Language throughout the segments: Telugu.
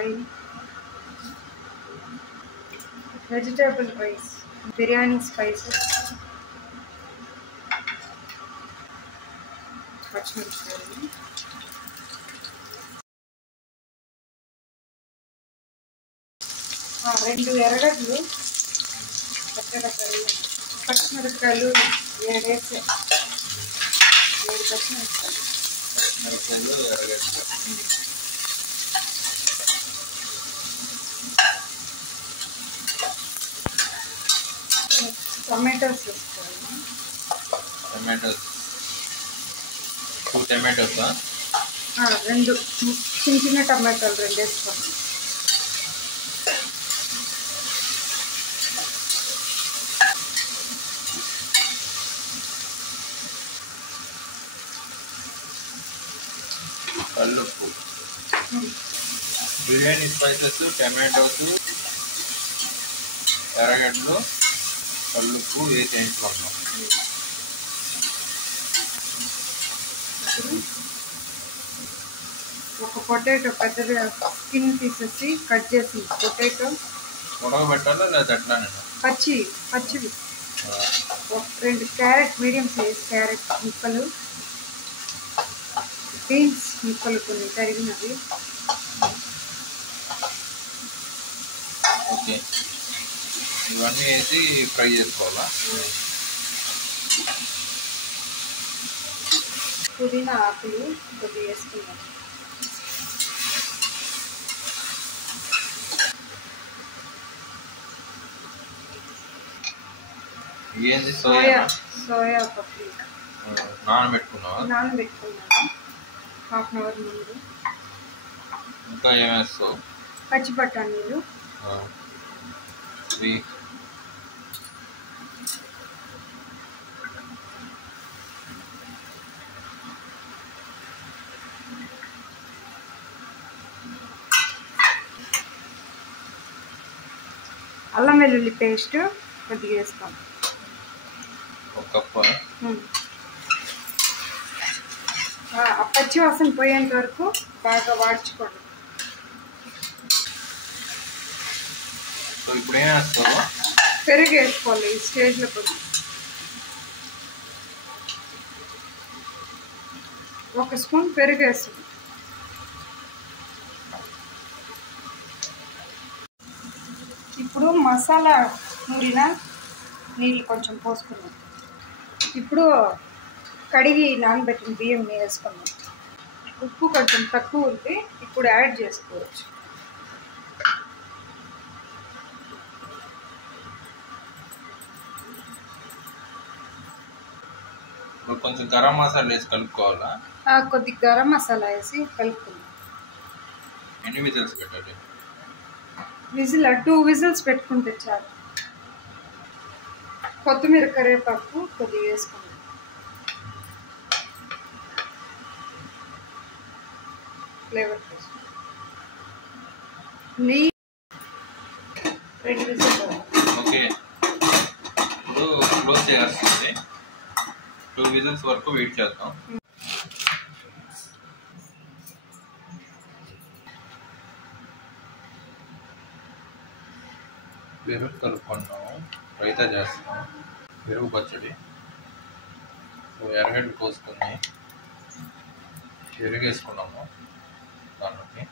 Oil, vegetable rice, biryani spices, పచ్చిమిరపకాయలు, రెండు ఎర్రగడ్డలు, పచ్చిమిరపకాయలు 7 పచ్చిమిరపకాయలు, టమాటోస్ వేసుకోవాలి. రెండు చిన్న టమాటాలు 2 వేసుకోండి. కల్లుప్పు, బిర్యానీ స్పైసెస్, టమాటోస్, ఎర్రగడ్డలు, కల్లుప్పు వేసి వేయించుకుంటాం. ఒక పొటాటో పెద్దగా స్కిన్ తీసేసి కట్ చేసి పొటాటో ఉడకబెట్టాలా లేదా అట్లానే? పచ్చివి. 2 క్యారెట్ మీడియం సైజ్ క్యారెట్ ముక్కలు, బీన్స్ ముక్కలు కొన్ని తరిగినవి. ఓకే, ఇవన్నీ వేసి ఫ్రై చేసుకోవాలా? పుదీనా ఆకులు కొద్దిగా వేసుకున్నాం. ఏంది? సోయా పప్పు నానబెట్టుకున్నాను 1/2 అవర్ ముందు. ఇంకా ఏం వేస్తావు? పచ్చి బఠానీలు, అల్లం వెల్లుల్లి పేస్ట్ కొద్దిగా వేస్తాం. 1 కప్పు. పచ్చి వాసన పోయేంత వరకు బాగా వాడ్చుకోండి. సో ఇప్పుడు ఏం వేస్తావు? పెరుగు వేసుకోవాలి ఈ స్టేజ్లో. కొద్ది 1 స్పూన్ పెరుగు వేస్తుంది. ఇప్పుడు మసాలా నూరిన నీళ్ళు కొంచెం పోసుకున్నాం. ఇప్పుడు కడిగి నానబెట్టిన బియ్యం వేసుకున్నాం. ఉప్పు కొంచెం తక్కువ ఉంది, ఇప్పుడు యాడ్ చేసుకోవచ్చు. కొంచెం గరం మసాలా వేసి కలుపుకోవాలా? కొద్ది గరం మసాలా వేసి కలుపుకుందాం. ఎన్ని విజిల్స్ పెట్టాలి? 2 విజిల్స్ పెట్టుకుంటే చాలు. కొత్తిమీర కరివేపాకు కొద్దిగా వేసుకుందాం. ఫ్లేవర్ కోసం 2 విజిల్స్. ఓకే, ఇప్పుడు క్లోజ్ చేయాల్సింది. 2 విజిల్స్ వరకు వెయిట్ చేద్దాం. పెరుగు కలుపుకున్నాము, రైతా చేస్తున్నాం, పెరుగు పచ్చడి. సో ఎర్రగడ్డలు కోసుకొని పెరుగు వేసుకున్నాము. దాంట్లోకి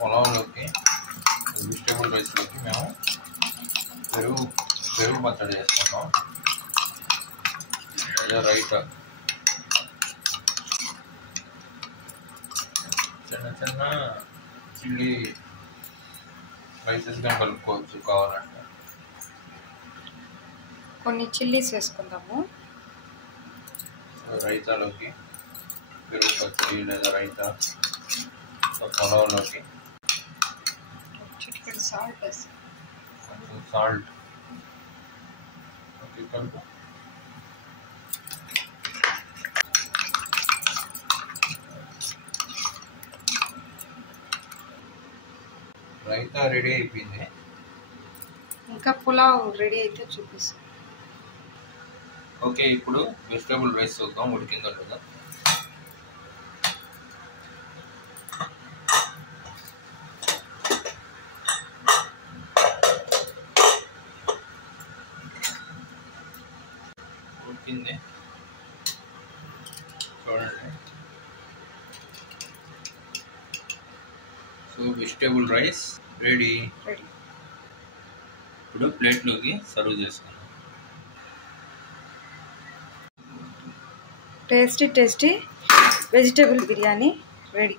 పొలంలోకి వెజిటేబుల్ రైస్లోకి మేము పెరుగు పచ్చడి చేసుకుంటాం. లేదా రైతా చిన్న చిల్లీ స్పైసెస్గా కలుపుకోవచ్చు కావాలంటే. కొన్ని చిల్లీస్ వేసుకుందాము. రైతాలోకి పెరుగు పచ్చడి లేదా రైతా, పొలంలోకి చిటికెడు సాల్ట్ వేస్తాం. కొంచెం సాల్ట్. ఓకే, కలుపు. రైతా రెడీ అయిపోయింది. ఇంకా పులావ్ రెడీ అయితే చూపిస్తాం. ఓకే, ఇప్పుడు వెజిటేబుల్ రైస్ చూద్దాం ఉడికిందో లేదా. అయిపోయింది చూడండి. So vegetable rice ready. ఇప్పుడు ప్లేట్లోకి సర్వ్ చేసుకున్నాం. Tasty vegetable biryani ready.